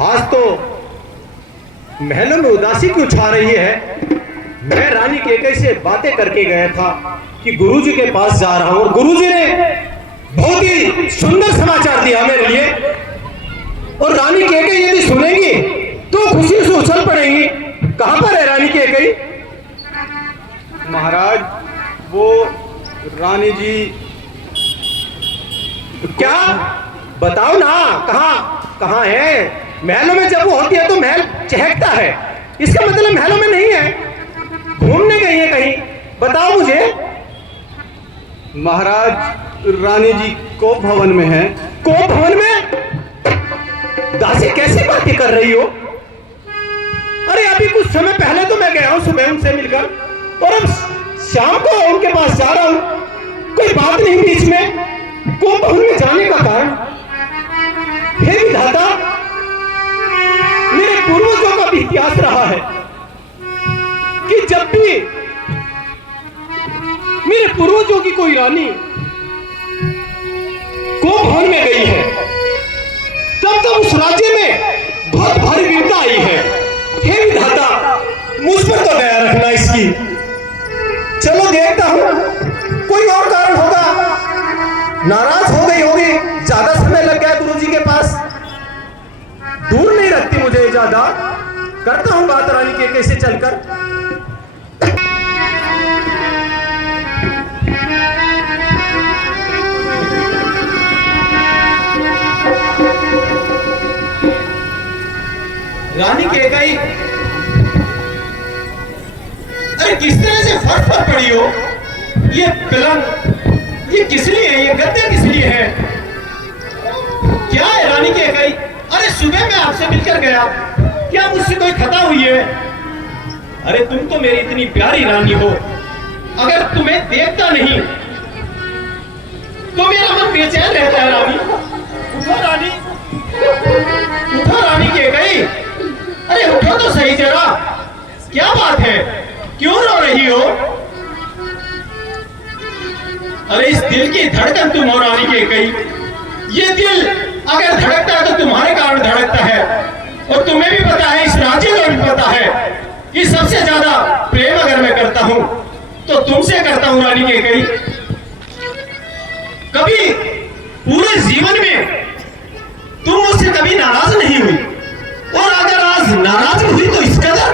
आज तो महलों में उदासी क्यों छा रही है? मैं रानी केकई से बातें करके गया था कि गुरुजी के पास जा रहा हूं और गुरुजी ने बहुत ही सुंदर समाचार दिया मेरे लिए। और रानी केकई यदि सुनेंगी तो खुशी से उछल पड़ेंगी। कहां पर है रानी केकई? महाराज, वो रानी जी। क्या? बताओ ना, कहां है? महलों में जब वो होती है तो महल चहकता है, इसका मतलब महलों में नहीं है, घूमने गई है कहीं। बताओ मुझे। महाराज, रानी जी कोप भवन में है। कोप भवन में? दासी कैसी बातें कर रही हो? अरे अभी कुछ समय पहले तो मैं गया हूं सुबह उनसे मिलकर, और अब शाम को उनके पास जा रहा हूं। कोई बात नहीं बीच में? कोप भवन में जाने का कारण? हे विधाता, मेरे पूर्वजों का भी इतिहास रहा है कि जब भी मेरे पूर्वजों की कोई रानी कोप भवन में गई है तब तब उस राज्य में बहुत भारी विपदा आई है। हे विधाता, मुझ पर तो दया रखना इसकी। चलो देखता हूं, कोई और कारण होगा। नाराज हो गई होगी, ज्यादा समय लग गया गुरुजी के पास। दूर नहीं रखती मुझे ज्यादा। करता हूं बात रानी के कैसे चलकर। रानी केकई, अरे किस तरह से फर्श पर पड़ी हो? ये पलंग, ये किस लिए है? ये गद्दे किस लिए है? क्या है रानी केकई? अरे सुबह मैं आपसे मिलकर गया, क्या मुझसे कोई खता हुई है? अरे तुम तो मेरी इतनी प्यारी रानी हो, अगर तुम्हें देखता नहीं तो मेरा मन बेचैन रहता है। रानी उठो, रानी उठो, रानी केकई, अरे उठो तो सही जरा। क्या बात है, क्यों रो रही हो? अरे इस दिल की धड़कन तुम हो रानी केकई। ये दिल अगर धड़कता है तो तुम्हारे कारण धड़कता है, और तुम्हें भी पता है, इस राज्य को भी पता है कि सबसे ज्यादा प्रेम अगर मैं करता हूं तो तुमसे करता हूं रानी केकई। कभी पूरे जीवन में तुम मुझसे कभी नाराज नहीं हुई, और अगर आज नाराज हुई तो इस कदर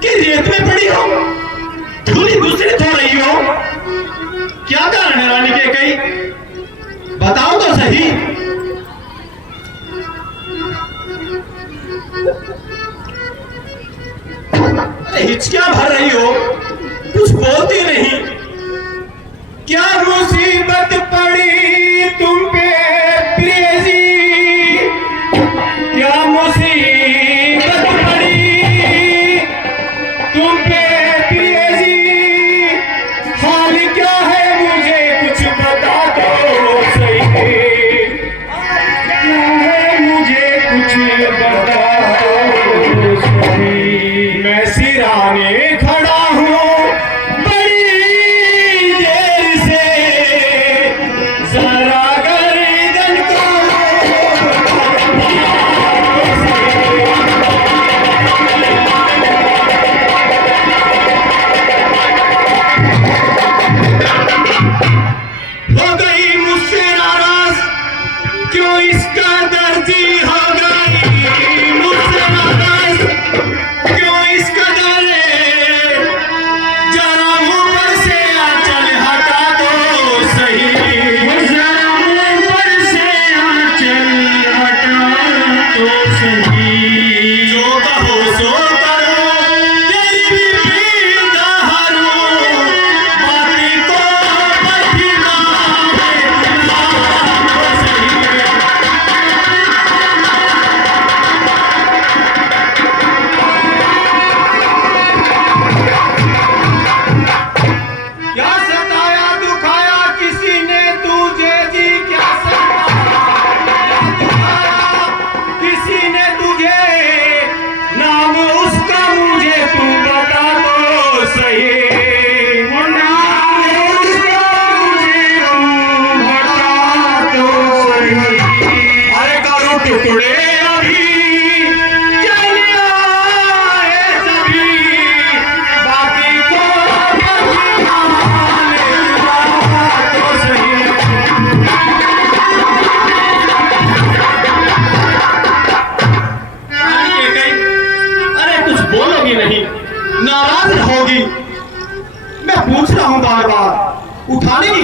कि रेत में पड़ी हो, धूली दूसरी धो रही हो। क्या कारण है रानी केकई? बताओ तो सही। अरे हिचकियां भर रही हो, कुछ बोलती नहीं। क्या मुसीबत पड़ी तुम पे प्रिय जी? क्या मुसीबत पड़ी तुम पे प्रिय जी? हाल क्या है मुझे कुछ बता दो सही। क्या है मुझे कुछ बता दो सही। मैं सिराने खड़ा हूँ बड़ी देर से, जरा गर्दन को हो गई मुझसे नाराज, क्यों इसका दर्जी हो गई मुझसे नाराज, क्यों इसका दर्द? जरा ऊपर से आंचल हटा दो सही। जरा ऊपर से आंचल हटा दो सही। जो कहो सो करो, तेरी पीड़ा हरू, बाती को बठिना दो सही।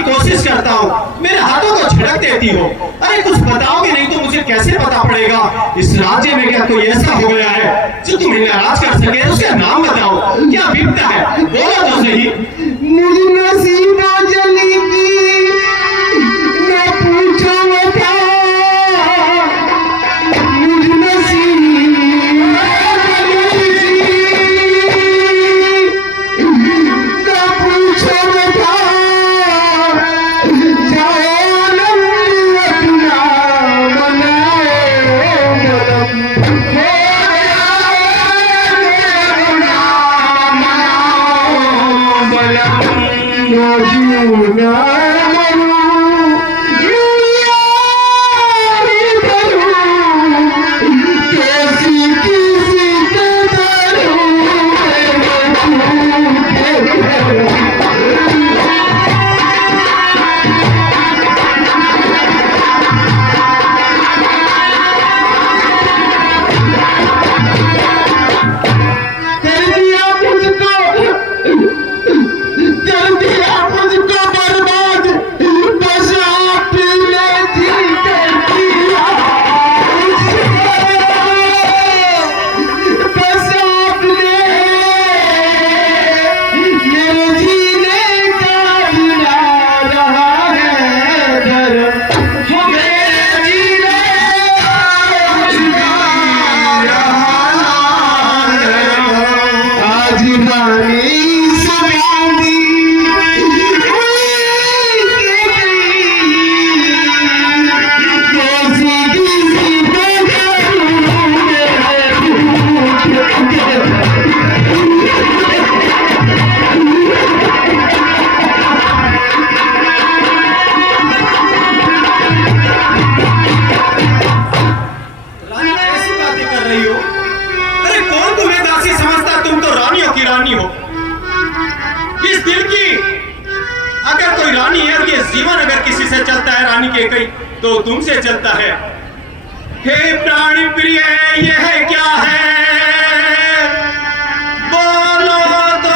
की कोशिश करता हूँ, मेरे हाथों को झटक देती हो। अरे कुछ बताओगे नहीं तो मुझे कैसे पता पड़ेगा इस राज्य में क्या कोई ऐसा हो गया है जो तुम्हें नाराज कर सके। उसका नाम बताओ, क्या विपदा है, बोलो तो सही। मुझे नसीबा जली की न पूछो बता, मुझे नसीबा जली की न पूछो बता, जानम अपना बनाए जीवन अगर किसी से चलता है रानी के कई तो तुमसे चलता है। हे प्राणी प्रिय यह क्या है, बोलो तो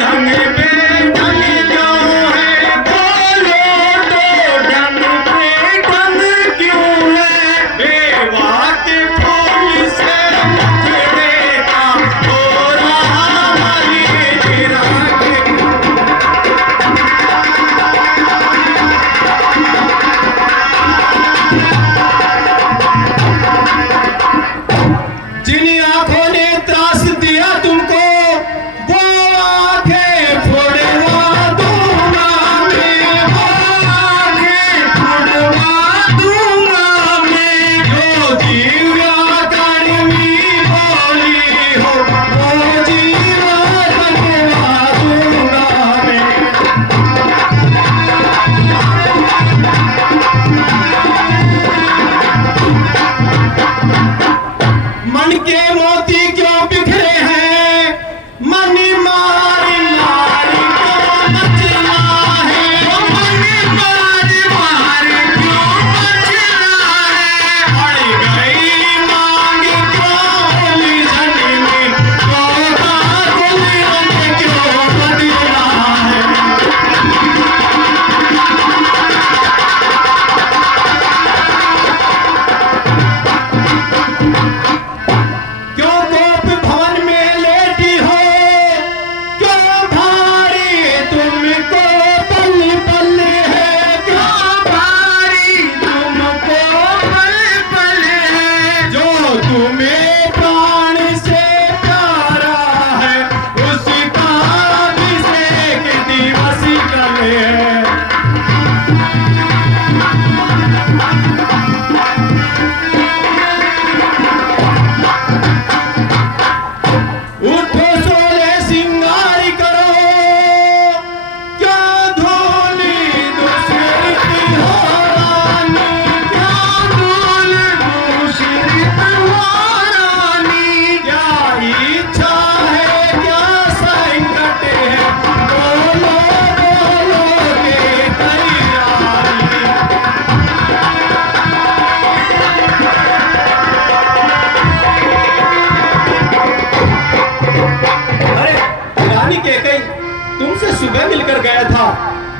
ढंग पे ढंग क्यों है, बोलो तो ढंग पे ढंग क्यों है। बेबात फूल से मुखड़े का हो रहा मरी चिराग। जिन आंखों ने त्रास दिया तुमको वो आंखें फोड़वा दूंगा मैं, वो आंखें फोड़वा दूंगा मैं। जो दिव्या कड़वी बोली हो वो जीवन बनवा दूंगा मैं। मन के मोती क्यों बिखरे हैं, मन मारी मारी क्यों मचला है, मन मारी मारी क्यों मचला है। अड़ गई मांग क्यों उलझन में, तोबा दुल्हन क्यों बदला है। क्यों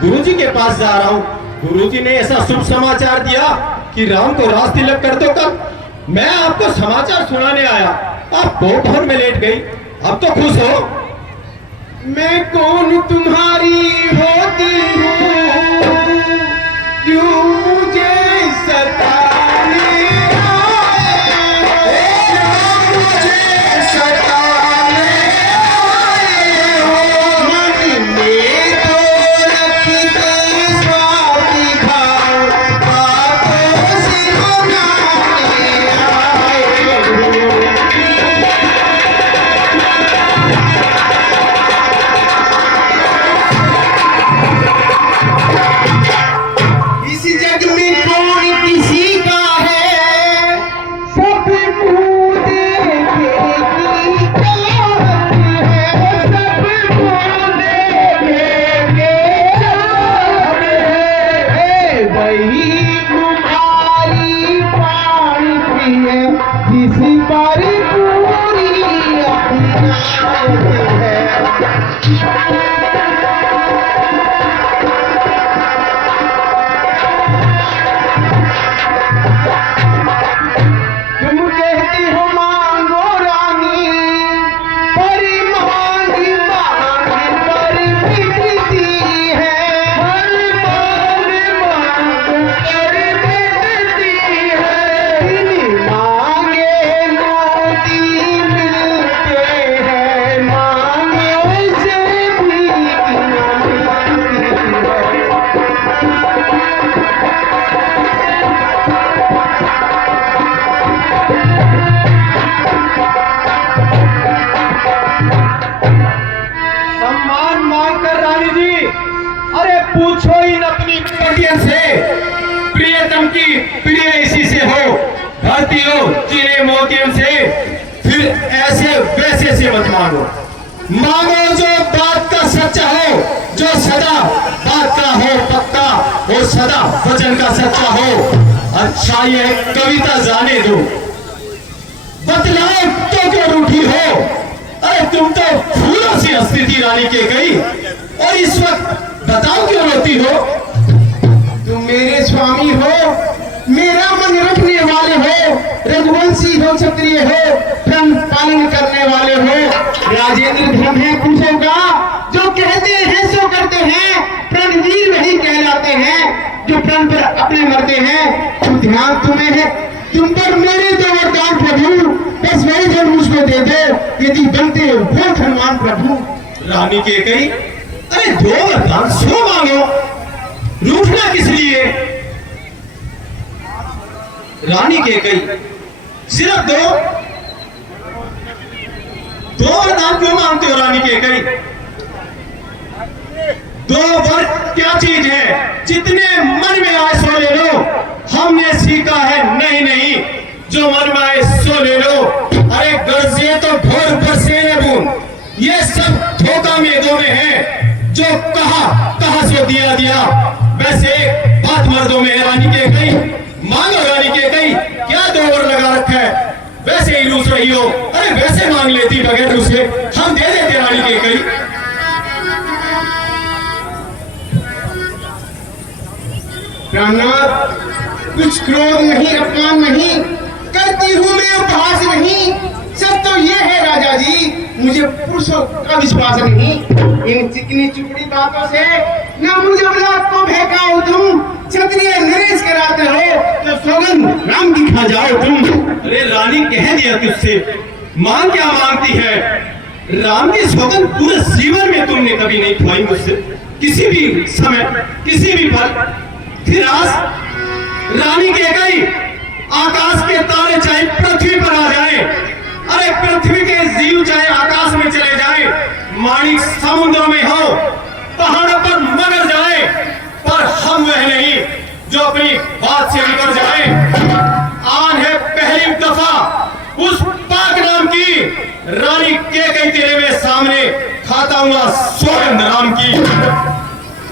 गुरुजी के पास जा रहा हूँ। गुरुजी ने ऐसा शुभ समाचार दिया कि राम को रास तिलक कर दो कल। मैं आपको समाचार सुनाने आया, आप बहुत भर में लेट गई। अब तो खुश हो। मैं कौन तुम्हारी होती हूँ जो मुझे सताने आए, मुझे सताने आए हो। मन में तो रखते स्वाति भाव, बातों से मनाने आए हो। इस जग में कौन किसी का है, सब मुँह देखे की चाहत है, सब मुँह देखे की चाहत है। वही तुम्हारी प्राण प्रिय जिस पर पूरी अनायत है। तुम कहती हो मांगो रानी, पर मांगी मांगी पर मिटती है, हर मांग पर मिटती है। बिन मांगे मोती मिलते हैं, मांगे से भी मिलती है। सम्मान मांगकर रानी जी, अरे पूछो ही न अपनी प्रियतम से। प्रियतम की प्रिय इसी से हो, भरती हो चिरे मोतियम से। फिर ऐसे वैसे से मत मांगो, मांगो जो बात का सच्चा हो, जो सदा बात का हो पक्का, और सदा वचन का सच्चा हो। अच्छा ये कविता जाने दो, बतलाओ तो क्यों रूठी हो। अरे तुम तो फूलों से हंसती थी रानी के गई, और इस वक्त बताओ क्यों रोती हो। तुम मेरे स्वामी हो, मेरा मन रखने वाले हो, रघुवंशी हो, क्षत्रिय हो, धर्म पालन करने वाले हो। राजेंद्र धर्म है पुरुषों का, जो कहते हैं सो करते हैं, प्रणवीर वही कहलाते हैं जो प्रण पर अपने मरते हैं। तुम ध्यान तुम्हें है, तुम पर मेरे जो वरदान प्रभु, बस वही जन मुझको दे दो, यदि बनते हो हनुमान प्रभु। रानी के गई, अरे दो वरदान सो मांगो, रूठना किस लिए। रानी के गई, सिर्फ दो वरदान क्यों मांगते हो रानी के गई। दो वर क्या चीज है, जितने मन में आए सो ले लो। हमने सीखा है नहीं नहीं, जो मन में आए सो ले लो। अरे गरजे तो घोर बरसे न बूंद, ये सब धोखा मेदों में है। जो कहा से दिया दिया, वैसे बात मर्दों में है। रानी के गई, मांगो रानी के गई, क्या दो वर लगा रखा है, वैसे ही रूस रही हो। अरे वैसे मांग लेती बगैर रूसे, हम दे देते रानी के गई। प्राणनाथ, कुछ क्रोध नहीं, अपमान नहीं करती हूँ मैं, उपहास नहीं। सब तो ये है राजा जी, मुझे पुरुषों का विश्वास नहीं। इन चिकनी चुपड़ी बातों से न मुझे औलाद को बहकाओ तुम। क्षत्रिय नरेश कराते हो तो सौगंध राम की खा जाओ तुम। अरे रानी कह दिया तुझसे, मांग क्या मांगती है। राम की सौगंध पूरे जीवन में तुमने कभी नहीं खुआई मुझसे, किसी भी समय, किसी भी पल। फिर आज रानी कह गई, आकाश के तारे चाहे पृथ्वी पर आ जाए, अरे पृथ्वी के जीव चाहे आकाश में चले जाए, माणिक समुद्र में हो, पहाड़ों पर मगर जाए, पर हम वह नहीं जो अपनी बात से उतर जाए। आन है पहली दफा उस पाक नाम की, रानी के कई तेरे में सामने खाता हुआ सौगंध राम की।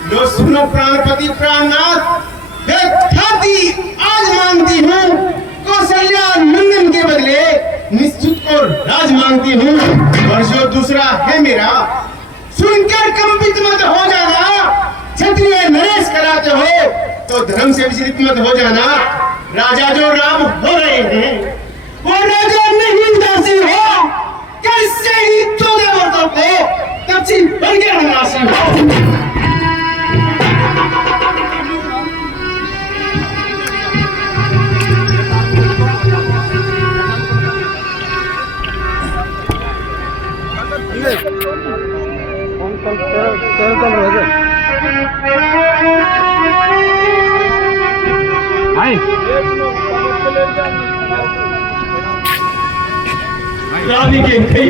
लो सुनो प्राणपति प्राणनाथ, खाती आज मांगती हूँ, कौशल्या नंदन के बदले निश्चित को राज मांगती हूँ। और जो दूसरा है मेरा, सुनकर कंपित मत हो जाना, क्षत्रिय नरेश कराते हो तो धर्म से विचलित मत हो जाना। राजा जो राम हो रहे हैं वो राजा नहीं दासी हो। कैसे ही 14 वर्षों को दक्षिण बन गया नासी हो। रानी के कई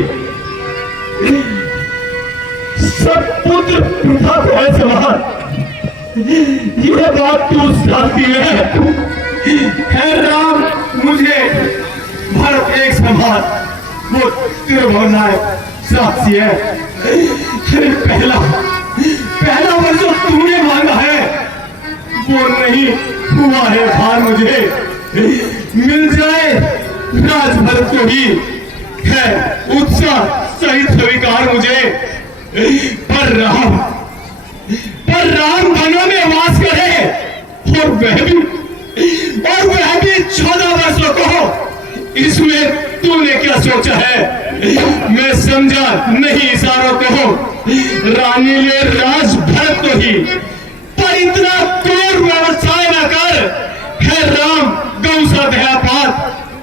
सब पुत्र पिता को है समान, ये बात तू जानती है राम मुझे भरत एक समान, वो त्रिभुवन साक्षी है। पहला वर्ष जो तूने मांगा है वो नहीं हुआ है भार, मुझे मिल जाए राज भरत को ही है उत्साह सहित स्वीकार मुझे। पर राम वनों में वास करे और वह भी 14 वर्षों को। इसमें तूने क्या सोचा है? मैं समझा नहीं इशारों को। रानी ले राज भरत को ही, पर इतना क्रूर व्यवसाय न कर। है राम गौ सा दयापात,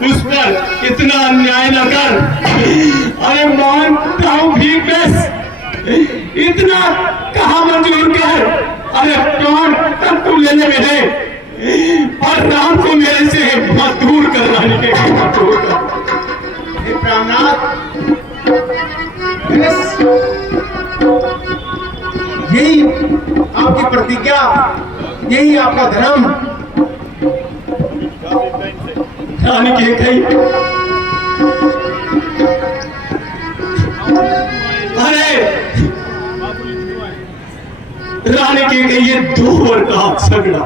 उस पर इतना अन्याय न कर। अरे मानता हूं भी बस इतना कहा मंजूर कर। अरे प्राण तक तू लेने में है, और राम को मेरे से मत दूर कर, रानी के मत दूर कर। हे प्राणनाथ, यही आपकी प्रतिज्ञा, यही आपका धर्म। रानी के कई अरे रानी के कई ये 2 वर का झगड़ा,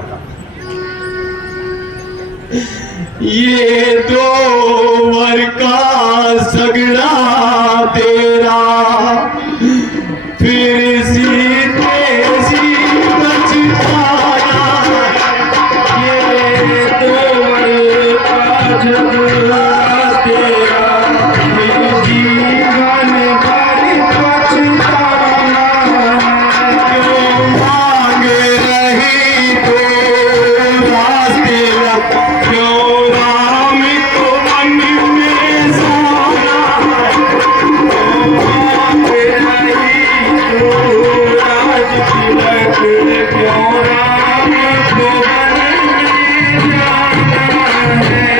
ये 2 वर का झगड़ा तेरा फिर सीते सी बचताना। ये 2 वर का झगड़ा तेरा फिर जीवन भर बचताना। क्यों मांग रही तो रास्ते लग, क्यों राम को मन में सोना। क्यों मांग रही तो राज तिलक, क्यों राम को मन में जाना है।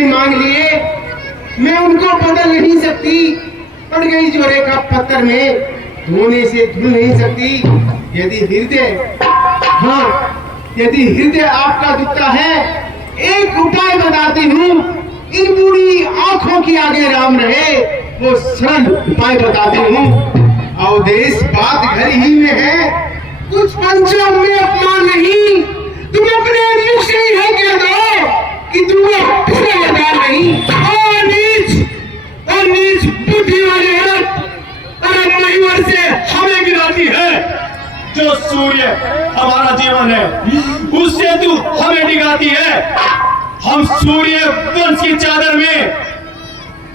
मैंने मांग लिए, मैं उनको बदल नहीं सकती। पड़ गई जो रेखा पत्थर में, धोने से धुल नहीं सकती। यदि हृदय आपका दुखता है, एक उपाय बताती हूँ। इन बूढ़ी आंखों की आगे राम रहे, वो सरल उपाय बताती हूँ। अवदेश बात घर ही में है, कुछ पंचों में अपमान नहीं। तुम अपने मुख से ही है कह दो कि तुम्हें फिर वरदान नहीं। और नीच बुद्धि वाले हैं, और महिवर से हमें गिराती है। जो सूर्य हमारा जीवन है, उससे तू हमें डिगाती है। हम सूर्य वंश की चादर में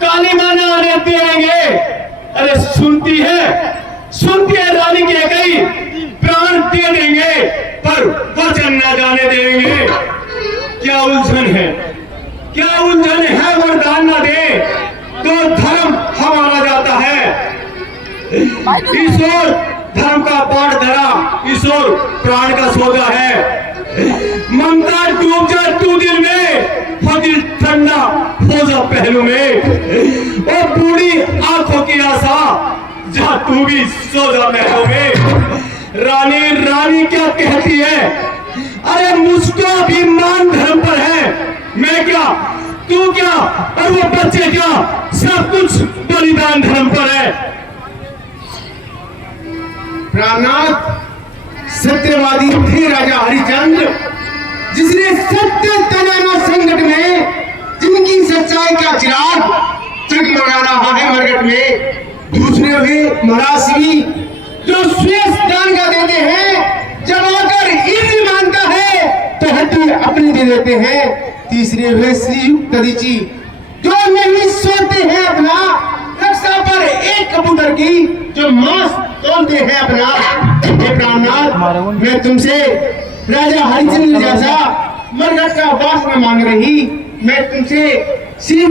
काली माना आने देंगे। अरे सुनती है रानी के कई प्राण दे देंगे, पर वचन न जाने देंगे। क्या उलझन है वरदान न दे तो धर्म हमारा जाता है। ईश्वर धर्म का पाठ धरा, ईश्वर प्राण का सौदा है। ममता डूब जा तू दिल में, फदिल ठंडा हो जा पहलू में। और बूढ़ी आंखों की आशा, जहाँ तू भी सो जा महलों में। रानी क्या कहती है? अरे मुझको अभिमान धर्म पर है। मैं क्या, तू क्या, और वो बच्चे क्या, सब कुछ बलिदान धर्म पर है। प्राणनाथ सत्यवादी थे राजा हरिचंद्र, जिसने सत्य तजाना संकट में, जिनकी सच्चाई का चिराग जगमगा रहा है मरकट में। दूसरे हुए मरासी, जो श्रेष्ठ दान का देते हैं, जब आकर इज्जत मांगता है तो हड्डी अपनी दे देते हैं। तीसरे हुए श्रीयुक्त दीची, जो नहीं सोते हैं अपना, रक्षा पर एक कबूतर की जो मांस तोलते हैं अपना। हे प्राणनाथ, मैं तुमसे राजा हरिचंद्र जैसा मरकट का वास न मांग रही, मैं तुमसे शिव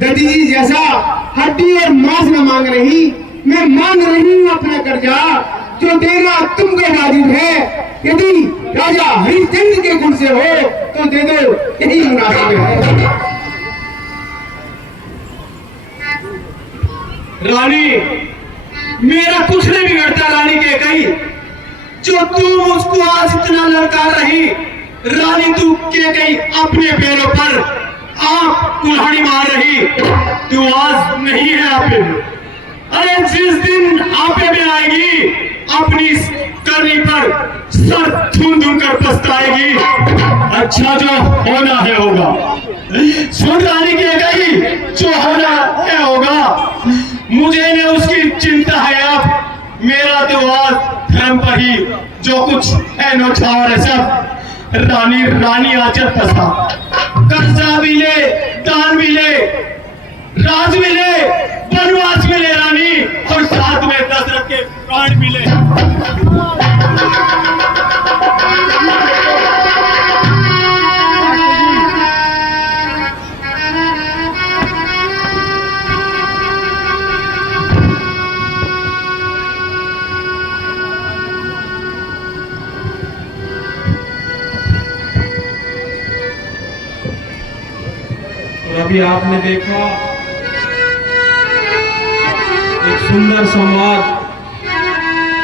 दधी जी जैसा हड्डी और मांस न मांग रही। मैं मांग रही हूँ अपना कर्जा, जो देना तुमको वाजिब है। यदि राजा हरिचंद्र के गुण से हो तो दे दो, यही मुनासिब है। रानी, मेरा कुछ नहीं बिगड़ता रानी के कहीं, जो तू मुझको आज इतना ललकार रही। रानी तू के कहीं अपने पैरों पर आप कुल्हाड़ी मार रही, तू आज नहीं है आपे। अरे जिस दिन आपे में आएगी, अपनी करनी पर सर धुन कर पछताएगी। अच्छा जो होना है होगा, सुन रानी के कहीं, जो होना है होगा। मुझे ने उसकी चिंता है अब, मेरा तो आज धर्म पर ही जो कुछ है नौछावर है सब। रानी आचर फंसा, कर्जा भी ले, दान भी ले, राज भी ले, वनवास भी ले रानी, और साथ में दशरथ के प्राण भी ले। अभी आपने देखा एक सुंदर संवाद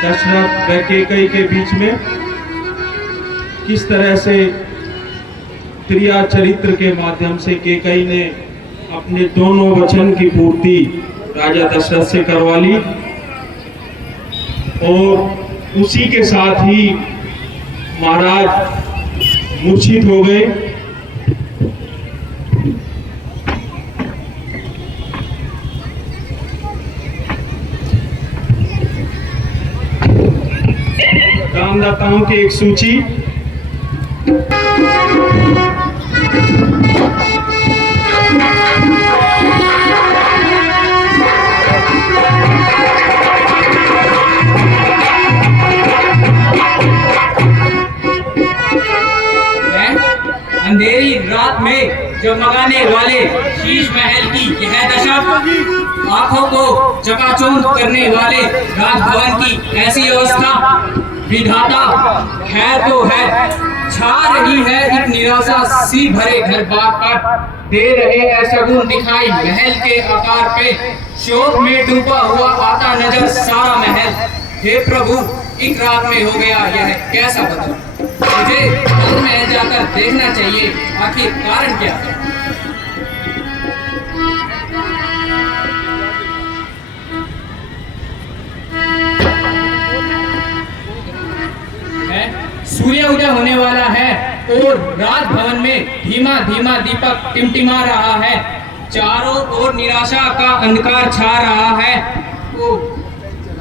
दशरथ व कैकेयी के बीच में, किस तरह से क्रिया चरित्र के माध्यम से कैकेयी ने अपने दोनों वचन की पूर्ति राजा दशरथ से करवा ली, और उसी के साथ ही महाराज मूर्छित हो गए। दानदाताओं की एक सूची, अंधेरी रात में जगमगाने वाले शीश महल की यह दशा, आंखों को चकाचौंध करने वाले राजभवन की ऐसी अवस्था, विधाता खैर तो है छा रही है एक निराशा सी भरे घर बार पर, दे रहे अशगुन दिखाई महल के आकार पे, शोक में डूबा हुआ आता नजर सारा महल। हे प्रभु, एक रात में हो गया यह कैसा बदल, मुझे महल जाकर देखना चाहिए, आखिर कारण क्या है। सूर्य उदय होने वाला है और राजभवन में धीमा धीमा दीपक टिमटिमा रहा है, चारों ओर निराशा का अंधकार छा रहा है। ओ,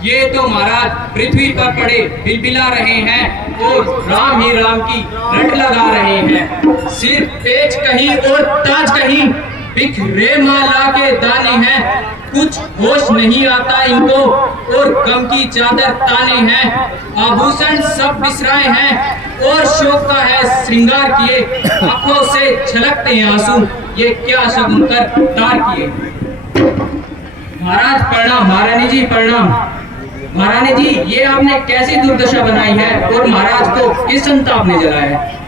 ये तो महाराज पृथ्वी पर पड़े बिलबिला रहे हैं और राम ही राम की रट लगा रहे हैं। सिर पेच कहीं और ताज कहीं, बिखरे माला के दाने हैं, कुछ होश नहीं आता इनको और गम की चादर ताने हैं, आभूषण सब बिसराए हैं और शोक का है श्रृंगार किए, आंखों से छलकते हैं आंसू, ये क्या शगुन कर तार किए। महाराज प्रणाम, महारानी जी प्रणाम। महारानी जी, ये आपने कैसी दुर्दशा बनाई है और महाराज को किस संताप ने जलाया है।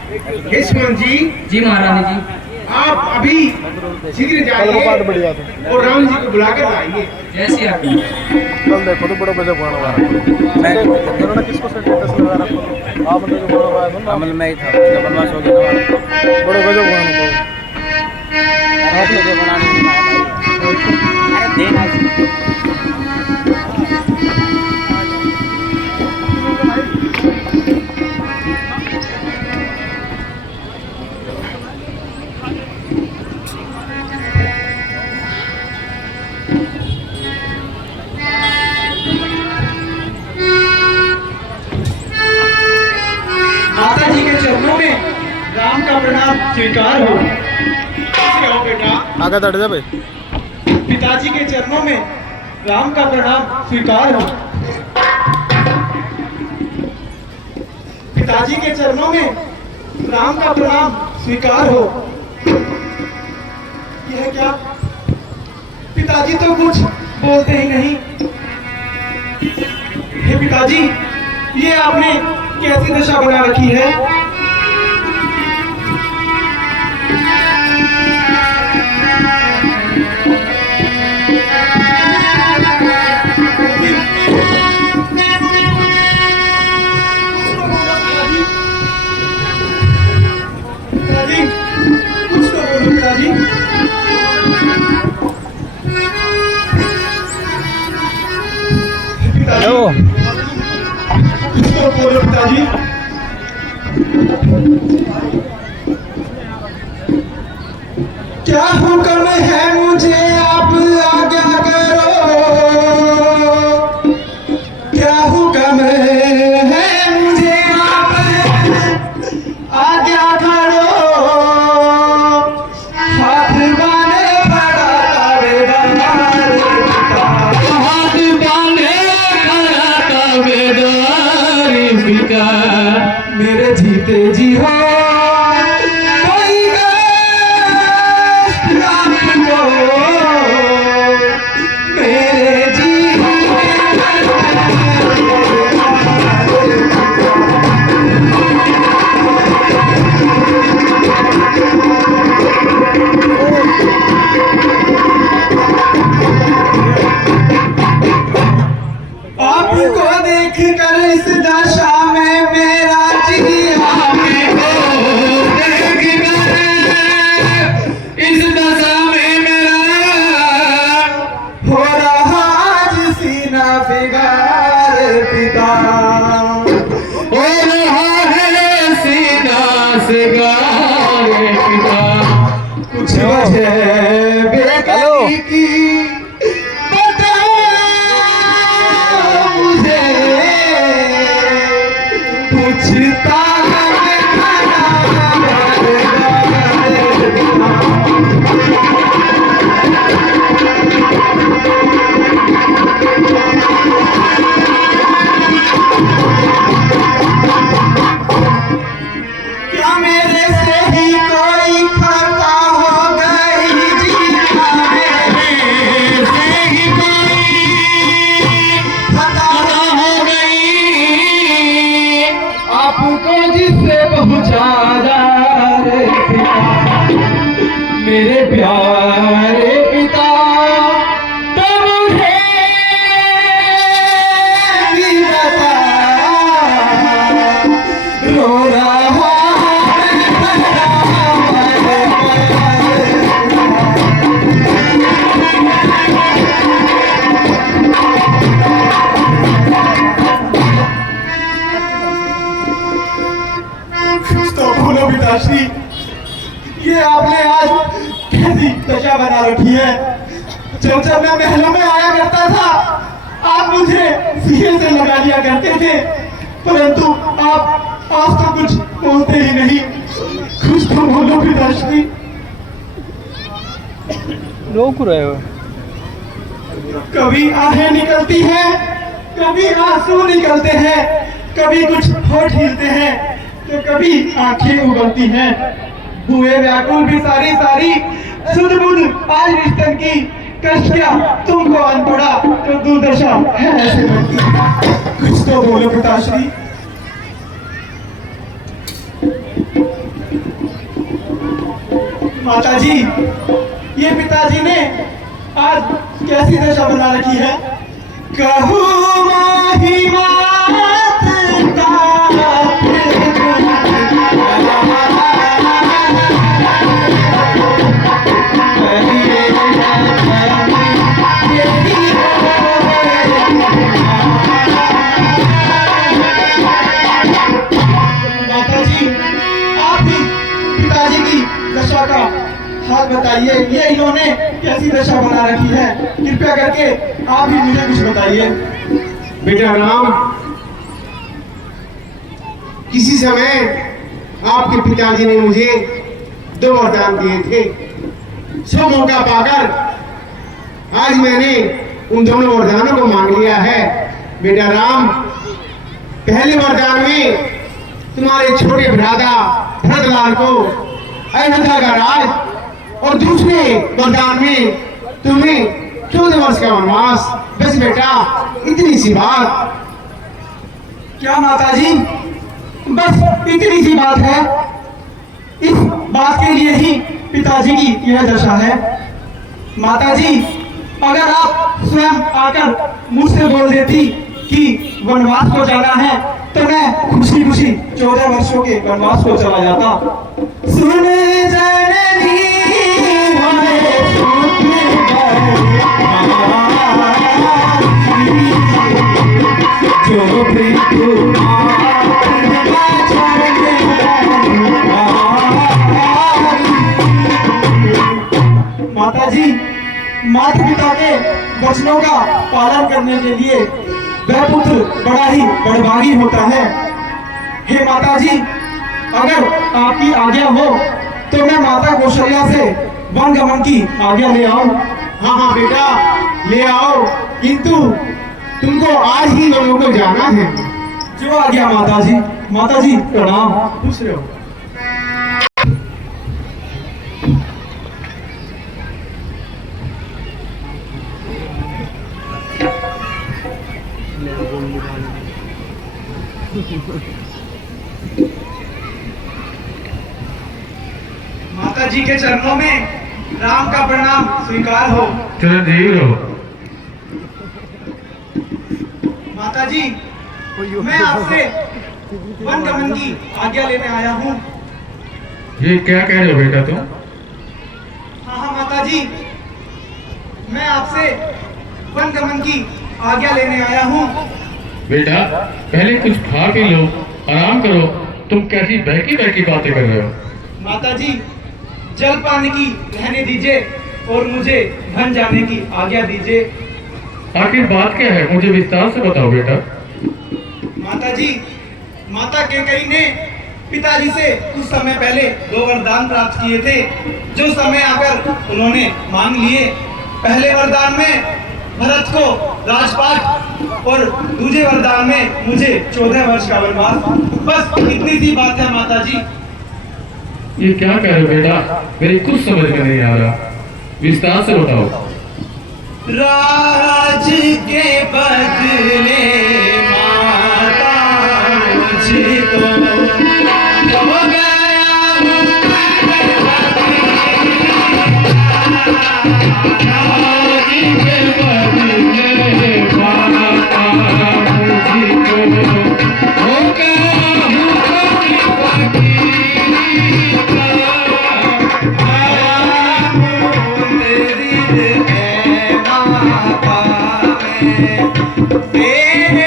लक्ष्मण जी, जी महारानी जी, आप अभी शीघ्र जाइए और राम जी को बुलाकर लाइए। जैसे आप कल देखो तो बड़ा गजब गाना गा रहा है। मैं किसको स्टेटस लगा रहा हूं, आप बंदे जो गाना गाया था अमल में ही था, जब बनवास हो गया ना, बड़ा गजब गाना था। आपने जो बनाने में अरे देना माता जी के चरणों में राम का प्रणाम स्वीकार हो। कैसे हो बेटा? आगे बढ़ जा भाई। पिताजी के चरणों में राम का प्रणाम स्वीकार हो। पिताजी के चरणों में राम का प्रणाम स्वीकार हो। यह क्या? पिताजी तो कुछ बोलते ही नहीं। हे पिताजी, ये आपने कैसी दशा बना रखी है? पिताजी, कुछ तो बोलो पिताजी। हेलो, कुछ तो बोलो पिताजी। क्या हुक्म है मुझे, आप आज्ञा करो। क्या हुक्म है मुझे, आप आज्ञा करो। हाथ बांधे खड़ा ताबेदार, हाथ बांधे खड़ा ताबेदार पिता, मेरे जीते जी हो कोई कष्ट आपको, मेरे जीते आपको देख कर इस दशा में मेरा जिया, आपको देख कर इस दशा में मेरा हो रहा आज सीना फिगार पिता, हो रहा है सीना फिगार पिता। कुछ वजह बेकरी की बता मुझे, पिताश्री, ये आपने आज कैसी दशा बना रखी है। जब मैं महलों में आया करता था, आप मुझे सीने से लगा लिया करते थे, परंतु आप आज तो कुछ बोलते ही नहीं। कुछ तो बोलो पिताश्री। रोक रहे हो। कभी आहें निकलती हैं, कभी आंसू निकलते हैं, कभी कुछ होठ हिलते हैं, तो कभी आंखें उगलती हैं। हुए व्याकुल भी सारी सारी, सुध बुध आज रिश्तन की, कष्ट क्या तुमको अन पड़ा, तो दुर्दशा है ऐसे बनती। कुछ तो बोलो पिताश्री। माताजी, ये पिताजी ने आज कैसी दशा बना रखी है। कहूँ माही मात माताजी, आप ही पिताजी की दशा का हाल बताइए। ये इन्होंने कैसी दशा बना रखी है, कृपया करके आप ही मुझे कुछ बताइए। बेटा राम, किसी समय आपके पिताजी ने मुझे 2 वरदान दिए थे। सो मौका पाकर आज मैंने उन दोनों वरदानों को मांग लिया है। बेटा राम, पहले वरदान में तुम्हारे छोटे भ्राता भरतलाल को अयोध्या का राज, और दूसरे वरदान में तुम्हें 14 वर्ष का वनवास। बस बेटा, इतनी सी बात। क्या माताजी, बस इतनी सी बात है? इस बात के लिए ही पिताजी की यह दशा है। माताजी, अगर आप स्वयं आकर मुझसे बोल देती कि वनवास को जाना है, तो मैं खुशी खुशी 14 वर्षों के वनवास को चला जाता। सुन जननी हमें सुख जो माताजी, माता पिता के वचनों का पालन करने के लिए वह पुत्र बड़ा ही बड़भागी होता है। हे माताजी, अगर आपकी आज्ञा हो तो मैं माता कौशल्या से वन गमन की आज्ञा ले आऊं। हाँ हाँ बेटा, ले आओ, किंतु तुमको आज ही लोगों को जाना है। जो आज्ञा माताजी। माताजी प्रणाम। खुश रहो। माता जी के चरणों में राम का प्रणाम स्वीकार हो। चिरंजीव रहो। माता जी, मैं आपसे वन गमन की आज्ञा लेने आया हूँ। ये क्या कह रहे हो बेटा तुम? हाँ हाँ माता जी, मैं आपसे वन गमन की आज्ञा लेने आया हूँ। बेटा, पहले कुछ खा पी लो, आराम करो। तुम कैसी बहकी बहकी बातें कर रहे हो? माता जी, जल पानी की रहने दीजिए और मुझे वन जाने की आज्ञा दीजिए। आखिर बात क्या है, मुझे विस्तार से बताओ बेटा। माता जी, माता केकई ने पिताजी से कुछ समय पहले 2 वरदान प्राप्त किए थे, जो समय आकर उन्होंने मांग लिए। पहले वरदान में भरत को राजपाट और दूसरे वरदान में मुझे 14 वर्ष का वनवास। बस इतनी सी बात है माता जी। ये क्या कह रहे हो बेटा, मेरी कुछ समझ में नहीं आ रहा, विस्तार से बताओ। राज के बदले माता मुझको हो गया तेरे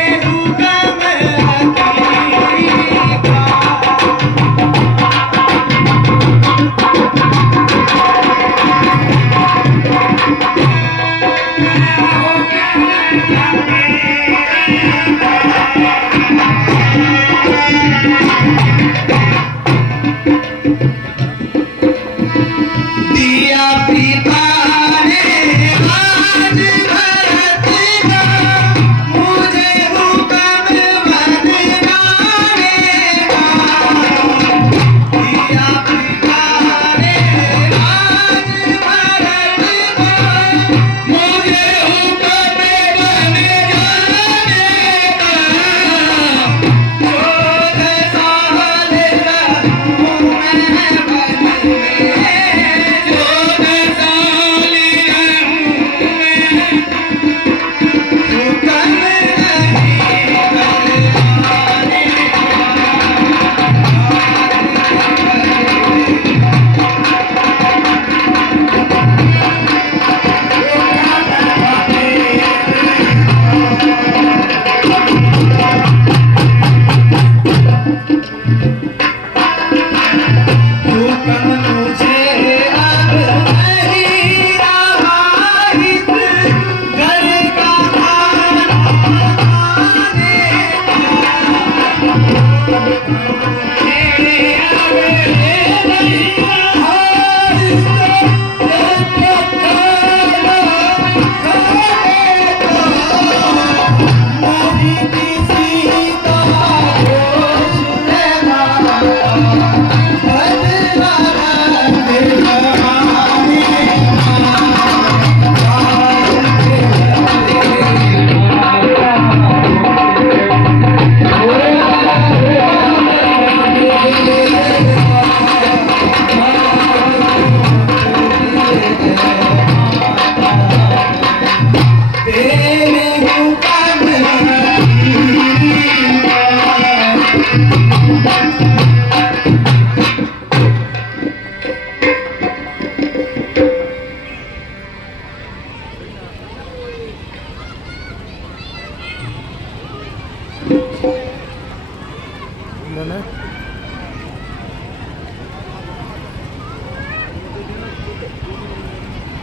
मैंने।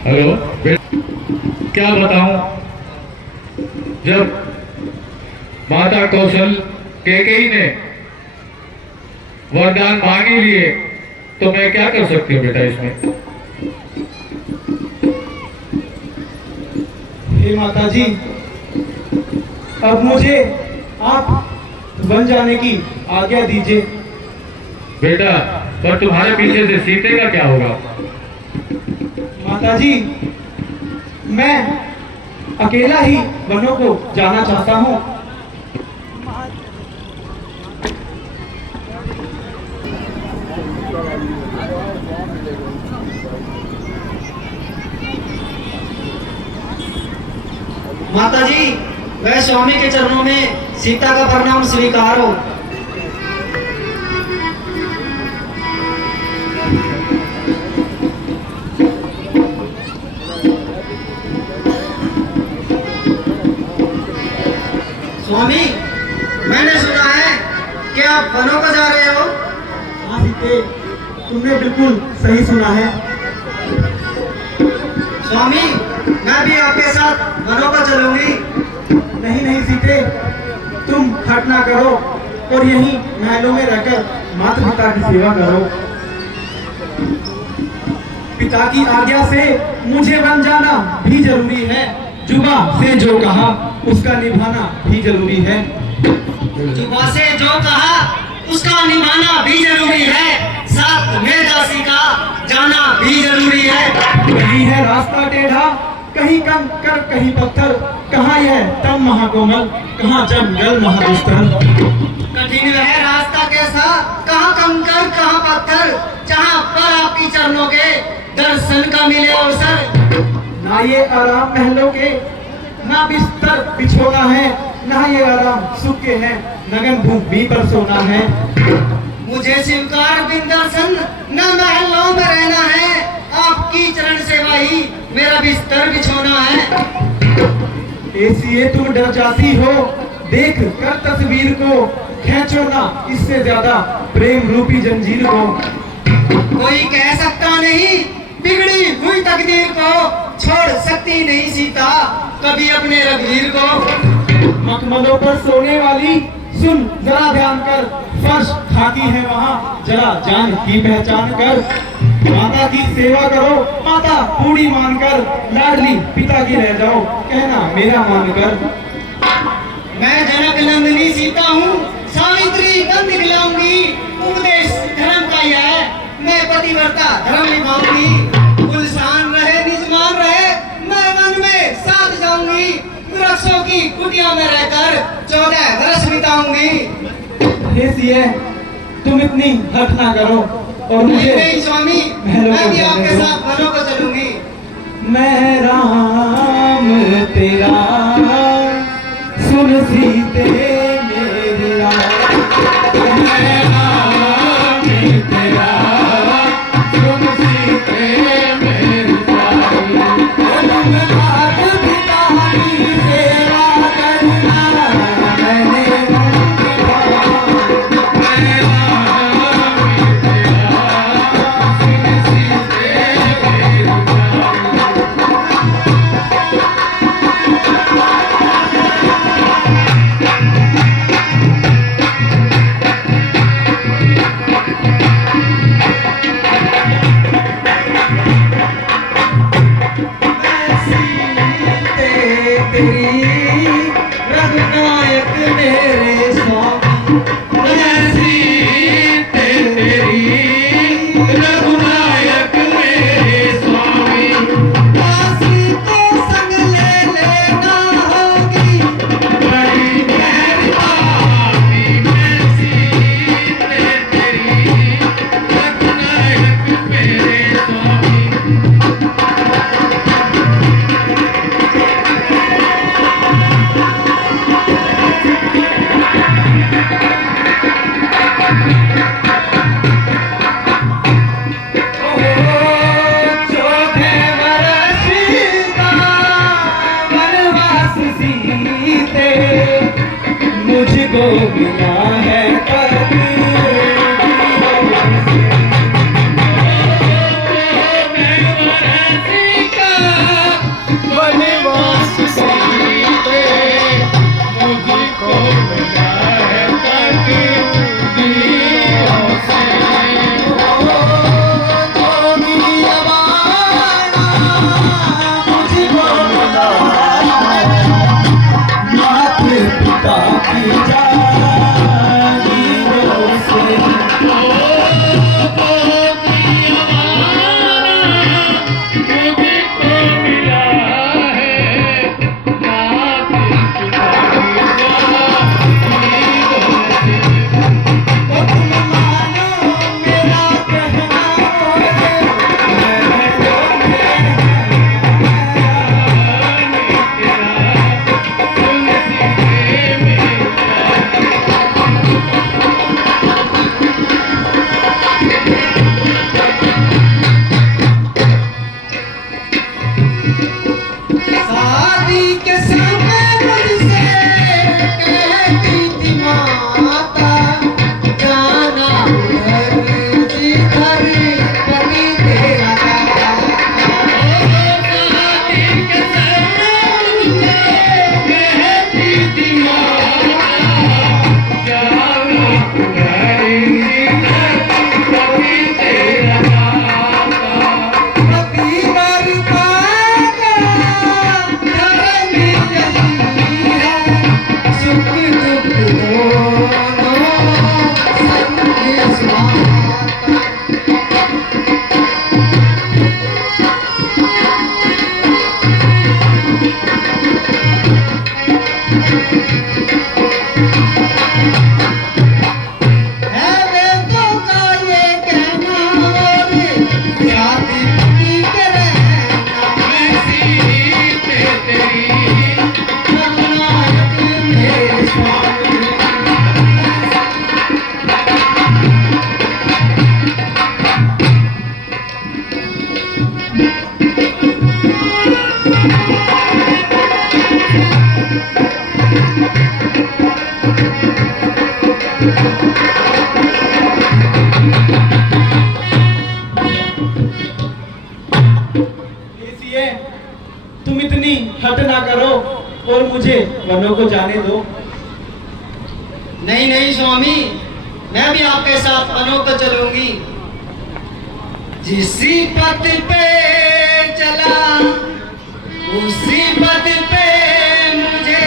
हेलो, क्या बताऊं, जब माता कौशल कैकेयी ने वरदान मांग ही लिए तो मैं क्या कर सकती हूँ बेटा इसमें। हे माता जी, अब मुझे आप बन जाने की आज्ञा दीजिए। बेटा, पर तुम्हारे पीछे से सीते का क्या होगा। माता जी, मैं अकेला ही वनों को जाना चाहता हूँ। माता जी, वह स्वामी के चरणों में सीता का प्रणाम स्वीकार हो। स्वामी, मैंने सुना है कि आप वनों को जा रहे हो। हाँ सीते, तुमने बिल्कुल सही सुना है। स्वामी, मैं भी आपके साथ वनों को चलूंगी। नहीं नहीं सीते, तुम हट ना करो और यहीं महलों में रहकर माता पिता की सेवा करो। पिता की आज्ञा से मुझे बन जाना भी जरूरी है। जुबा से जो कहा उसका निभाना भी जरूरी है। जुबा से जो कहा उसका निभाना भी जरूरी है। साथ में दासी का जाना भी जरूरी है। कहीं है रास्ता टेढ़ा, कहीं कंकर कहीं पत्थर, कहाँ यह तम महाकोमल, कहाँ जंगल महादुस्तर। कठिन वह रास्ता कैसा, कहाँ कंकर कहाँ पत्थर, जहाँ पर आपकी चरणों के दर्शन का मिले अवसर। ना ये आराम महलों के, ना बिस्तर बिछोना है, ना ये आराम सुख के है, नगन भूमि पर सोना है। मुझे स्वीकार बिन दर्शन न महलों में रहना है। आपकी चरण सेवा ही मेरा बिस्तर बिछोना है। ऐसी तुम डर जाती हो देख कर तस्वीर को, खींचो ना इससे ज्यादा प्रेम रूपी जंजीर को। कोई कह सकता नहीं बिगड़ी हुई तकदीर को, छोड़ सकती नहीं सीता कभी अपने रघुवीर को। मखमलों पर सोने वाली सुन जरा ध्यान कर, फर्श खाकी है वहाँ जरा जान की पहचान कर। माता की सेवा करो माता पूरी मानकर, लाडली पिता की रह जाओ कहना मेरा मानकर। मैं जनक नंदिनी सीता हूँ, सावित्री गंध खिलाऊंगी। उपदेश धर्म का यह है, मैं पतिव्रता धर्म निभाऊंगी। गुलशान रहे निजमान रहे, मैं वन में साथ जाऊंगी। वृक्षों की कुटिया में रहकर 14 वर्ष बिताऊंगी। हे सिए, तुम इतनी हट ना करो और मुझे नहीं स्वामी, मैं भी आपके साथ वनों को चलूंगी। मैं राम तेरा सुन सीते मेरे राम, मैं राम तेरा सुन सीते मेरे राम। तुम मात पिता की सेवा करना, मैंने मुझको मिला है पति शादी के समय मुझसे कहती थी माता, जाना उधर जिधर पति तेरा जाता। शादी के समय मुझसे कहती थी माता, जाना उधर जिधर पति तेरा जाता। पति मरता सुख दुख दोनों संग स्वाता। है वेदों का ये कहना और जाति पति के रहना, ऐसी तेरी रमनायक मेरे स्वामी। लीजिए, तुम इतनी हट ना करो और मुझे वनों को जाने दो। नहीं नहीं स्वामी, मैं भी आपके साथ वनों को चलूंगी। जिस पथ पे चला उसी पथ पे मुझे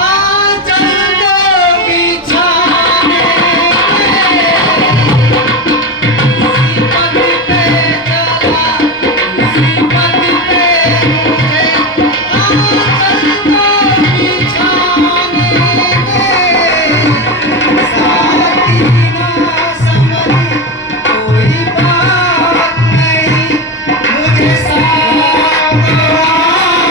आंचल दो बिछाने। उसी पथ पे चला उसी पथ पे मुझे आंचल दो बिछाने। साथी ना समझ कोई बात नहीं, मुझे साथ आए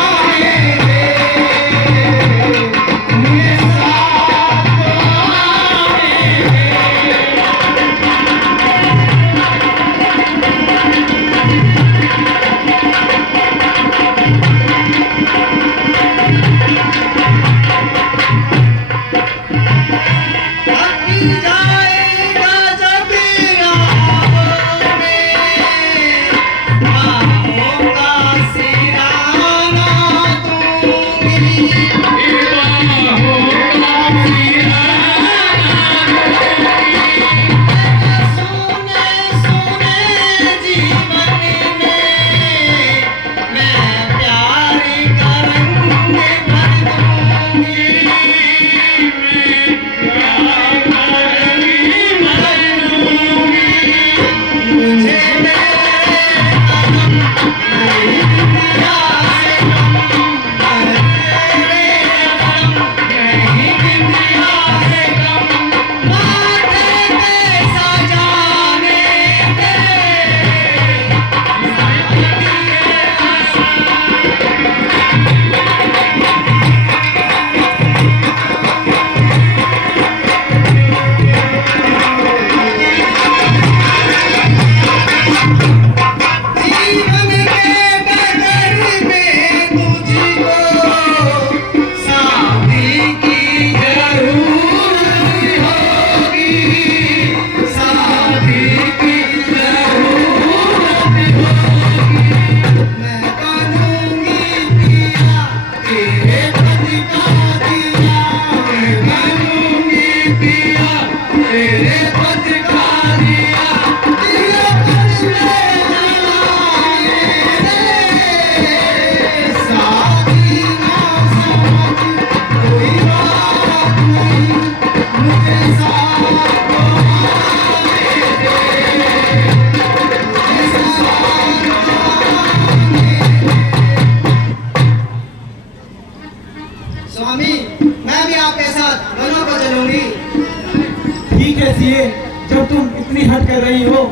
तुम इतनी हट कर रही हो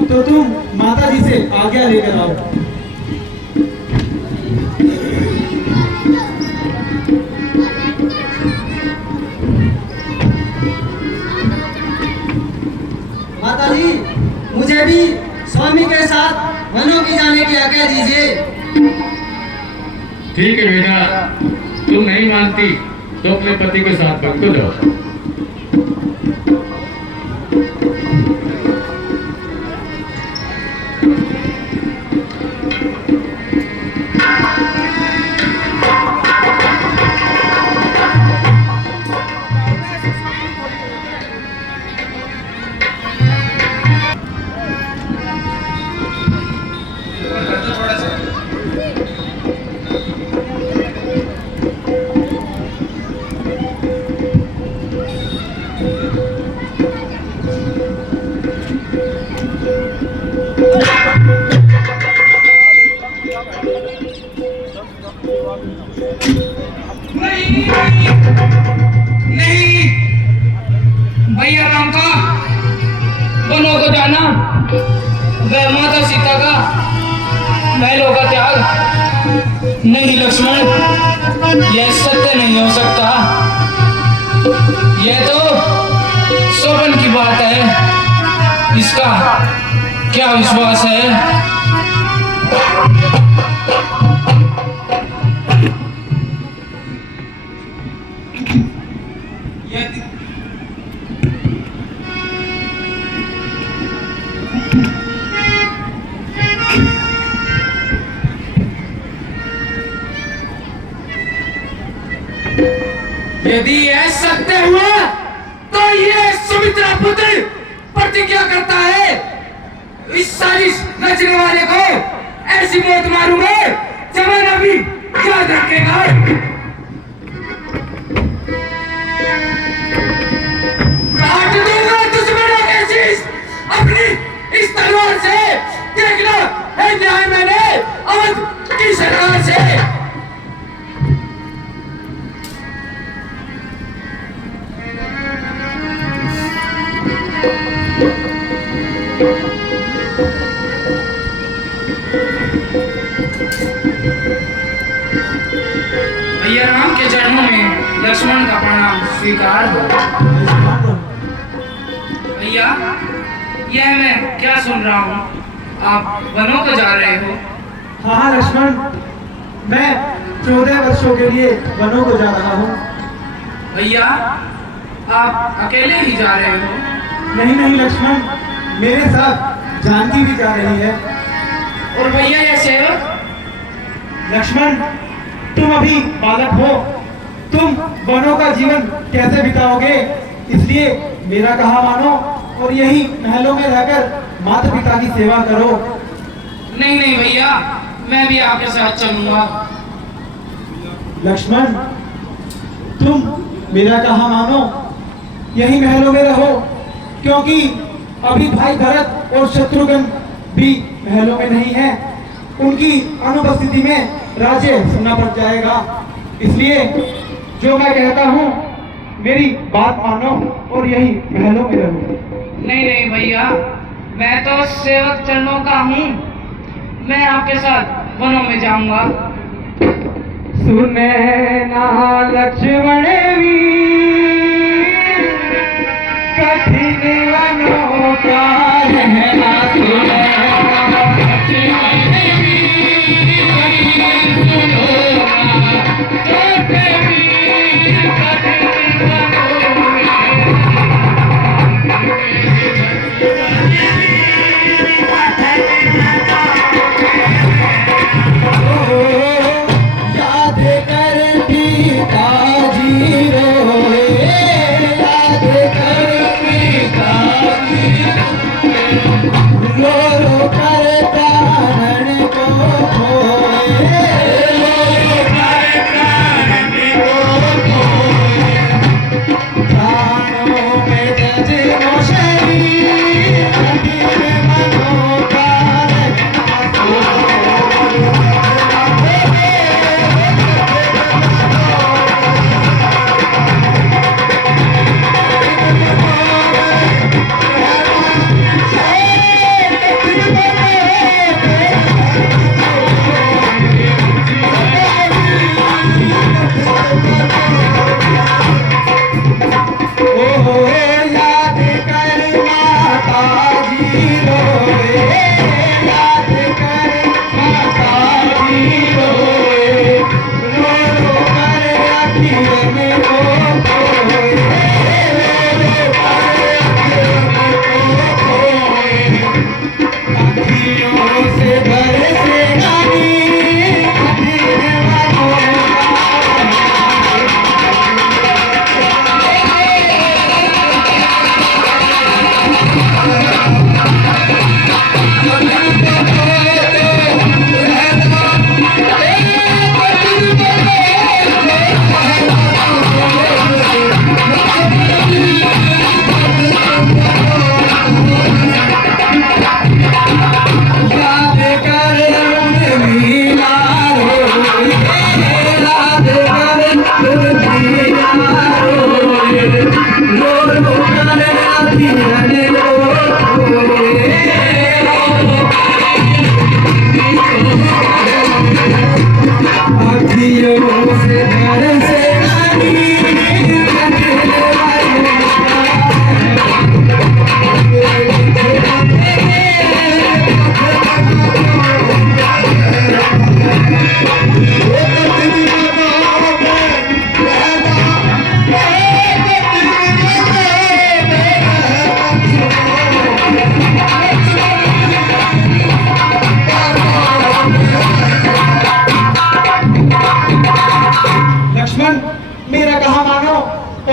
तो तुम माता जी से आज्ञा लेकर आओ। माता जी, मुझे भी स्वामी के साथ वनों की जाने की आज्ञा दीजिए। ठीक है बेटा, तुम नहीं मानती तो अपने पति के साथ वन को जाओ। नहीं भैया राम का वनों को जाना, वह माता सीता का महलों का त्याग। नहीं लक्ष्मण, यह सत्य नहीं हो सकता। यह तो स्वप्न की बात है, इसका क्या विश्वास है। यदि यह सत्य हुआ तो ये सुमित्रा पुत्र प्रतिज्ञा करता है, इस साजिश रचने वाले को ऐसी मौत मारूंगा जमाना भी याद रखेगा। काट दूंगा दुश्मनों के शीश अपनी इस तलवार से। देखना है न्याय मैंने अवध की सरकार से। भैया राम के चरणों में लक्ष्मण का प्रणाम स्वीकार हो। भैया, यह मैं क्या सुन रहा हूँ, आप वनों को जा रहे हो? हाँ लक्ष्मण, मैं 14 वर्षों के लिए वनों को जा रहा हूँ। भैया, आप अकेले ही जा रहे हो? नहीं नहीं लक्ष्मण, मेरे साथ जानकी भी जा रही है। और भैया यह सेवक? लक्ष्मण, तुम अभी बालक हो, तुम वनों का जीवन कैसे बिताओगे, इसलिए मेरा कहा मानो और यही महलों में रहकर माता पिता की सेवा करो। नहीं नहीं भैया, मैं भी आपके साथ चलूंगा। लक्ष्मण, तुम मेरा कहा मानो, यही महलों में रहो, क्योंकि अभी भाई भरत और शत्रुघ्न भी महलों में नहीं है। उनकी अनुपस्थिति में राज्य सुनना पड़ जाएगा, इसलिए जो मैं कहता हूँ मेरी बात मानो और यही महलों में रहो। नहीं नहीं भैया, मैं तो सेवक चरणों का हूँ, मैं आपके साथ वनों में जाऊंगा। सुने ना लक्ष्मण वीर, कठिन वनों का रहना। सुने याद कर पिताजी रो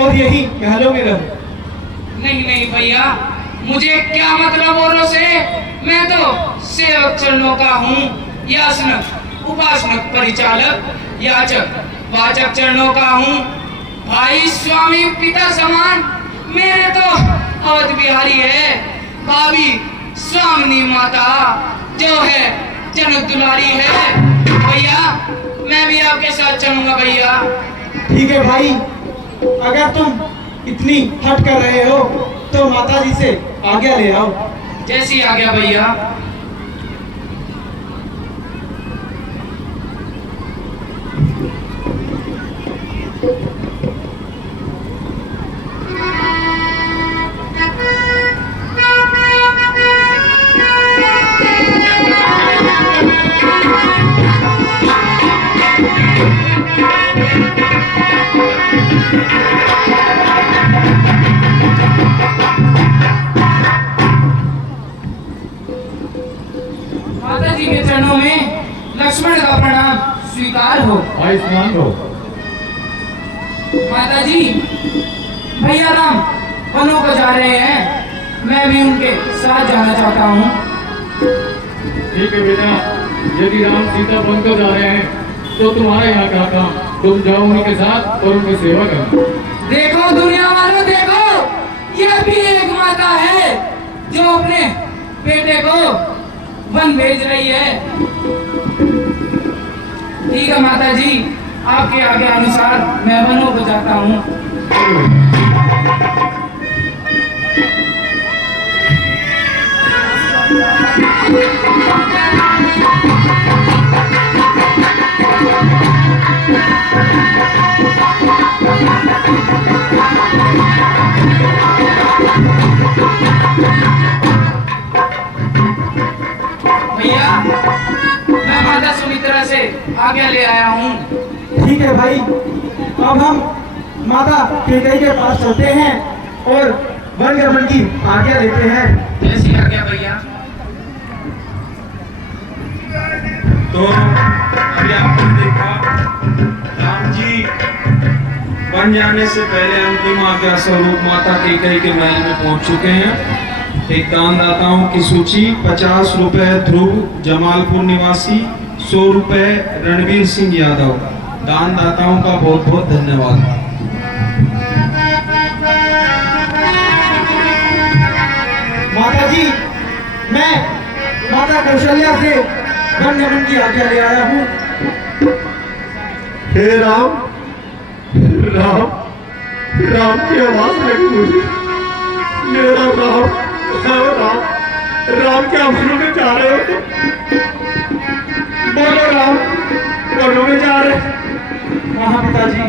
और यही महलों में रहो। नहीं नहीं भैया, मुझे क्या मतलब औरों से? मैं तो सेवक चरणों का हूँ, यासनक उपासनक परिचालक याचक वाचक चरणों का हूँ। भाई स्वामी पिता समान मेरे तो अवध बिहारी है, भाभी स्वामिनी माता जो है जनक दुलारी है। भैया मैं भी आपके साथ चलूंगा भैया। ठीक है भाई, अगर तुम इतनी हट कर रहे हो तो माता जी से आज्ञा ले आओ। जैसी आ गया भैया। माता जी के चरणों में लक्ष्मण का प्रणाम स्वीकार हो। आयुष्मान हो। माता जी, भैया राम वनों को जा रहे हैं, मैं भी उनके साथ जाना चाहता हूँ। ठीक है बेटा, यदि राम सीता वन को जा रहे हैं तो तुम्हारे यहाँ क्या काम? तुम जाओ उनके साथ और उनकी सेवा करो। देखो दुनिया वालों, देखो यह भी एक माता है जो अपने बेटे को वन भेज रही है। ठीक है माता जी, आपके आगे अनुसार मैं वनों को जाता हूँ। भैया मैं माता सुमित्रा से आज्ञा ले आया हूँ। ठीक है भाई, अब हम माता कैकेयी के पास चलते हैं और वन गमन की आज्ञा लेते हैं। जैसी आज्ञा भैया। तो अभी आपने देखा राम जी वन जाने से पहले अंतिम आज्ञा स्वरूप माता कैकेयी के महल में पहुंच चुके हैं। एक दानदाताओं की सूची: 50 रुपए ध्रुव जमालपुर निवासी, 100 रुपए रणवीर सिंह यादव। दानदाताओं का बहुत बहुत धन्यवाद। माता जी, मैं माता कौशल्या से वन गमन की आज्ञा ले आया हूँ। हे राम, राम, राम की आवाज लगी मुझे। मेरा राम, राम, राम क्या वनों में जा रहे हो? बोलो राम, वनों में जा रहे? हाँ पिताजी।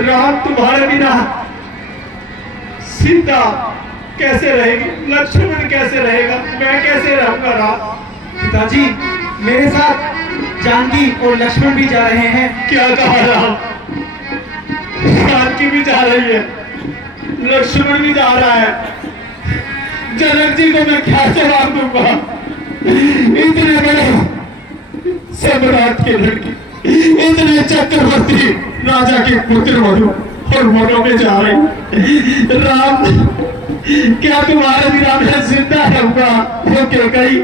राम तुम्हारे बिना सीता कैसे रहेगी? लक्ष्मण कैसे रहेगा? मैं कैसे रहूंगा राम? पिताजी, मेरे साथ जानकी और लक्ष्मण भी जा रहे हैं। क्या कहा राम? जानकी भी जा रही है, लक्ष्मण भी जा रहा है। जनक जी को मैं क्या जवाब दूंगा? इतने बड़े सम्राट की लड़की, इतने चक्रवर्ती राजा के पुत्र वधु और वनों में जा रही। राम, क्या तुम्हारे बिना मैं जिंदा रहूंगा? हो कैकेयी,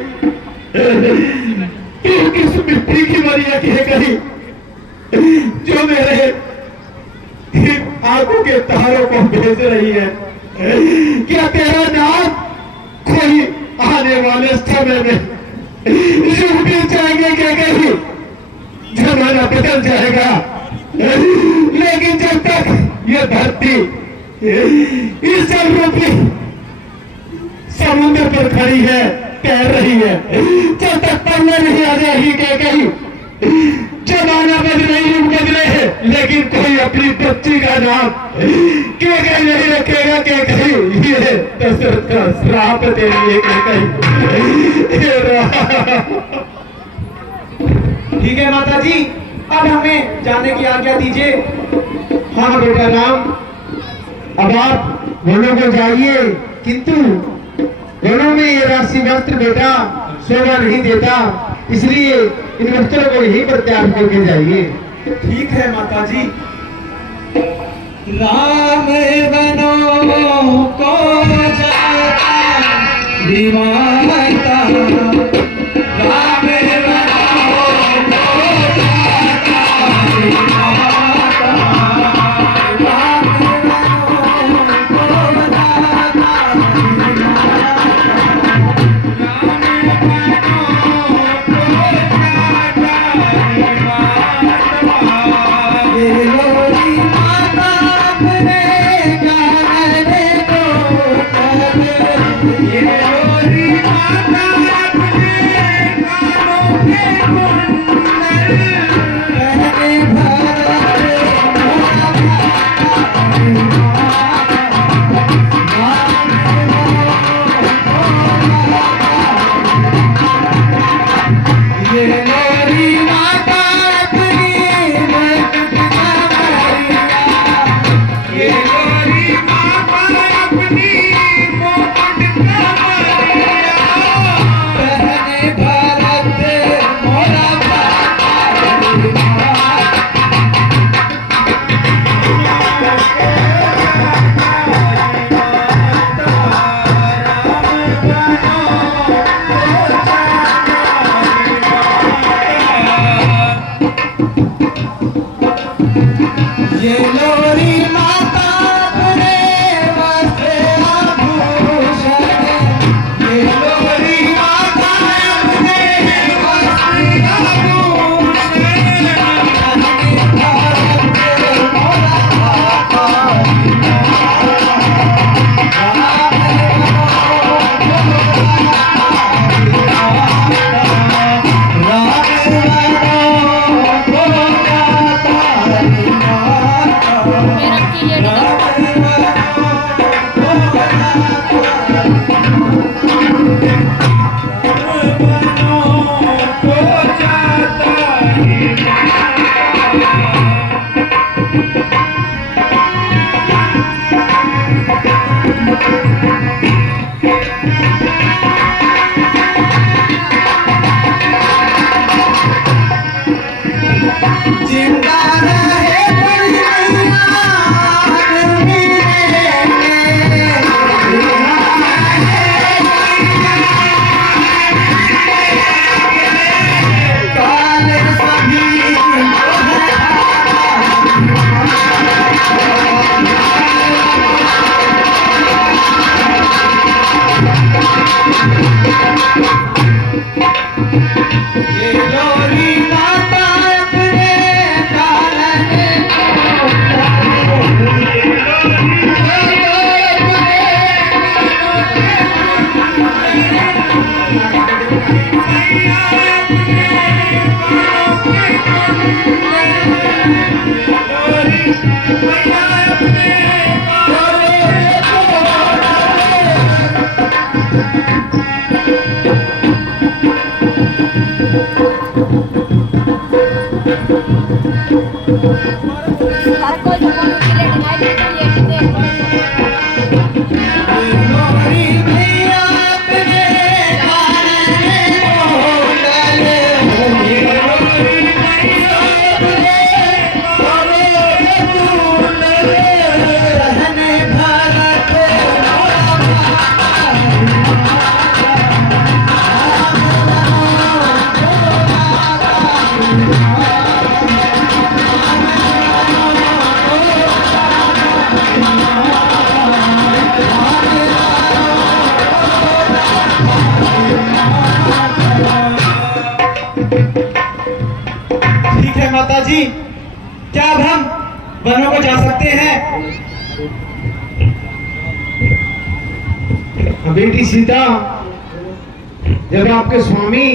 तू किस मिट्टी की बनी है कैकेयी जो मेरे आंखों के तारों को भेज रही है? क्या तेरा नाम कोई आने वाले समय में युग बीत जाएंगे कैकेयी, जमाना बदल जाएगा, लेकिन जब तक ये धरती इस जलरूपी समुद्र पर खड़ी है, तैर रही है, जब तक पढ़ने नहीं आ जाएगी कैकेयी। जमाना बदले, युग बदले है, लेकिन कोई अपनी बच्ची का नाम कैकेयी नहीं रखेगा। कैकेयी, ये दशरथ का श्राप तेरी कैकेयी। ठीक है माता जी, अब हमें जाने की आज्ञा दीजिए। हाँ बेटा राम, अब आप वनों को जाइए, किंतु वनों में ये राशि वस्त्र बेटा शोभा नहीं देता, इसलिए इन वस्त्रों को यहीं पर त्याग करके जाइए। ठीक है माता जी। राम बनों को जाता विमाता, राम बनों को जाता विमाता, राम बनों को जाता ये लोरी माता अपने वास्ते आभूषण, ये लोरी माता अपने वास्ते आभूषण, जिंदा रहे ये लोरी माता अपने पालन ठीक है माता जी, क्या अब हम वनों को जा सकते हैं? बेटी सीता, जब आपके स्वामी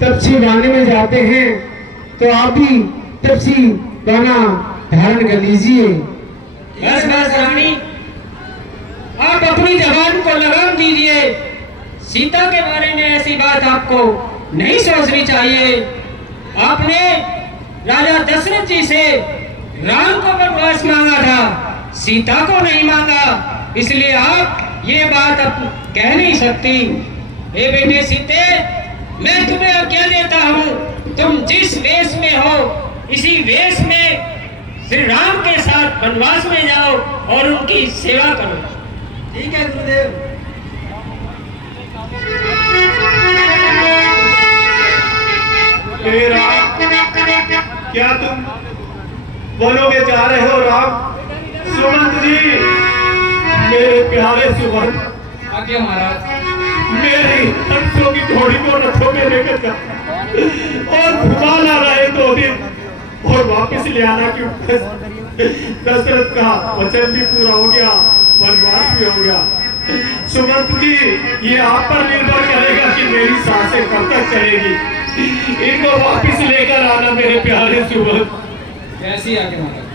तपसी बांधने में जाते हैं तो आप भी तपसी बाना धारण कर लीजिए। बस बस रानी, आप अपनी जबान को लगाम दीजिए। सीता के बारे में ऐसी बात आपको नहीं सोचनी चाहिए। आपने राजा दशरथ जी से राम को वनवास मांगा था, सीता को नहीं मांगा, इसलिए आप ये बात अब कह नहीं सकती। ए बेटे सीते, मैं तुम्हें आज्ञा देता हूँ, तुम जिस वेश में हो इसी वेश में श्री राम के साथ वनवास में जाओ और उनकी सेवा करो। ठीक है गुरुदेव। हे राम, क्या तुम बोलोगे जा रहे हो राम? सुमंत जी, मेरे प्यारे सुमंत, आज्ञा महाराज। मेरी हंसों की घोड़ी को रथों में लेकर जा और घुमा ला रहे 2 दिन और वापस ले आना, क्यों? दशरथ का वचन भी पूरा हो गया, वनवास भी हो गया। सुमंत जी, ये आप पर निर्भर करेगा कि मेरी सांसें कब तक चलेगी। इनको वापस लेकर आना मेरे प्यारे सुमंत। जैसी आज्ञा महाराज।